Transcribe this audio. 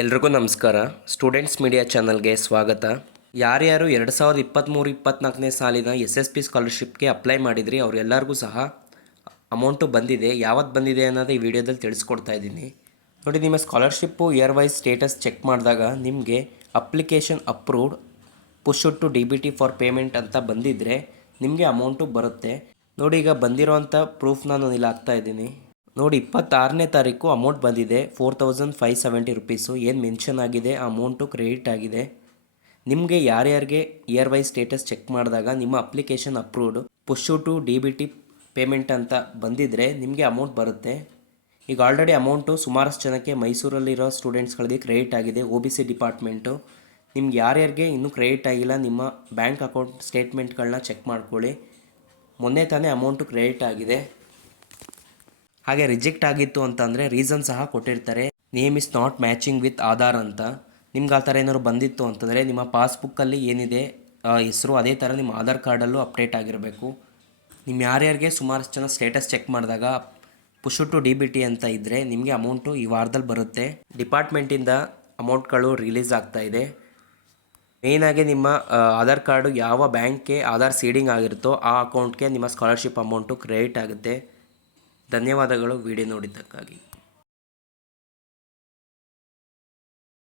ಎಲ್ರಿಗೂ ನಮಸ್ಕಾರ. Students media ಚಾನಲ್ಗೆ ಸ್ವಾಗತ. ಯಾರ್ಯಾರು 2023-24ನೇ ಸಾಲಿನ SSP ಸ್ಕಾಲರ್ಶಿಪ್ಗೆ ಅಪ್ಲೈ ಮಾಡಿದ್ರಿ ಅವರೆಲ್ಲರಿಗೂ ಸಹ ಅಮೌಂಟು ಬಂದಿದೆ. ಯಾವತ್ತು ಬಂದಿದೆ ಅನ್ನೋದು ಈ ವಿಡಿಯೋದಲ್ಲಿ ತಿಳಿಸ್ಕೊಡ್ತಾ ಇದ್ದೀನಿ. ನೋಡಿ, ನಿಮ್ಮ scholarship year wise status check ಮಾಡಿದಾಗ ನಿಮಗೆ application approved push to DBT for payment ಅಂತ ಬಂದಿದ್ದರೆ ನಿಮಗೆ ಅಮೌಂಟು ಬರುತ್ತೆ. ನೋಡಿ, ಈಗ ಬಂದಿರೋವಂಥ ಪ್ರೂಫ್ ನಾನು ಇಲ್ಲಿ ಹಾಕ್ತಾ ಇದ್ದೀನಿ. ನೋಡಿ, 26ನೇ ತಾರೀಕು ಅಮೌಂಟ್ ಬಂದಿದೆ 4570 ರುಪೀಸು. ಏನು ಮೆನ್ಷನ್ ಆಗಿದೆ ಆ ಅಮೌಂಟು ಕ್ರೆಡಿಟ್ ಆಗಿದೆ. ನಿಮಗೆ ಯಾರ್ಯಾರಿಗೆ ಇಯರ್ ವೈಸ್ ಸ್ಟೇಟಸ್ ಚೆಕ್ ಮಾಡಿದಾಗ ನಿಮ್ಮ application approved push to DBT payment ಅಂತ ಬಂದಿದ್ದರೆ ನಿಮಗೆ ಅಮೌಂಟ್ ಬರುತ್ತೆ. ಈಗ ಆಲ್ರೆಡಿ ಅಮೌಂಟು ಸುಮಾರಷ್ಟು ಜನಕ್ಕೆ ಮೈಸೂರಲ್ಲಿರೋ ಸ್ಟೂಡೆಂಟ್ಸ್ಗಳಿಗೆ ಕ್ರೆಡಿಟ್ ಆಗಿದೆ. OBC department. ನಿಮ್ಗೆ ಯಾರ್ಯಾರಿಗೆ ಇನ್ನೂ ಕ್ರೆಡಿಟ್ ಆಗಿಲ್ಲ ನಿಮ್ಮ ಬ್ಯಾಂಕ್ ಅಕೌಂಟ್ ಸ್ಟೇಟ್ಮೆಂಟ್ಗಳನ್ನ ಚೆಕ್ ಮಾಡ್ಕೊಳ್ಳಿ. ಮೊನ್ನೆ ತಾನೇ ಅಮೌಂಟು ಕ್ರೆಡಿಟ್ ಆಗಿದೆ. ಹಾಗೆ ರಿಜೆಕ್ಟ್ ಆಗಿತ್ತು ಅಂತಂದರೆ ರೀಸನ್ ಸಹ ಕೊಟ್ಟಿರ್ತಾರೆ. Name is not matching with Aadhaar ಅಂತ. ನಿಮ್ಗೆ ಆ ಥರ ಏನಾದ್ರು ಬಂದಿತ್ತು ಅಂತಂದರೆ ನಿಮ್ಮ ಪಾಸ್ಬುಕ್ಕಲ್ಲಿ ಏನಿದೆ ಹೆಸರು ಅದೇ ಥರ ನಿಮ್ಮ ಆಧಾರ್ ಕಾರ್ಡಲ್ಲೂ ಅಪ್ಡೇಟ್ ಆಗಿರಬೇಕು. ನಿಮ್ಮ ಯಾರ್ಯಾರಿಗೆ ಸುಮಾರಷ್ಟು ಜನ ಸ್ಟೇಟಸ್ ಚೆಕ್ ಮಾಡಿದಾಗ ಪುಷ್ ಟು DBT ಅಂತ ಇದ್ದರೆ ನಿಮಗೆ ಅಮೌಂಟು ಈ ವಾರದಲ್ಲಿ ಬರುತ್ತೆ. ಡಿಪಾರ್ಟ್ಮೆಂಟಿಂದ ಅಮೌಂಟ್ಗಳು ರಿಲೀಸ್ ಆಗ್ತಾ ಇದೆ. ಮೇಯ್ನಾಗಿ ನಿಮ್ಮ ಆಧಾರ್ ಕಾರ್ಡು ಯಾವ ಬ್ಯಾಂಕ್ಗೆ ಆಧಾರ್ ಸೀಡಿಂಗ್ ಆಗಿರುತ್ತೋ ಆ ಅಕೌಂಟ್ಗೆ ನಿಮ್ಮ ಸ್ಕಾಲರ್ಶಿಪ್ ಅಮೌಂಟು ಕ್ರೆಡಿಟ್ ಆಗುತ್ತೆ. ಧನ್ಯವಾದಗಳು ವಿಡಿಯೋ ನೋಡಿದ್ದಕ್ಕಾಗಿ.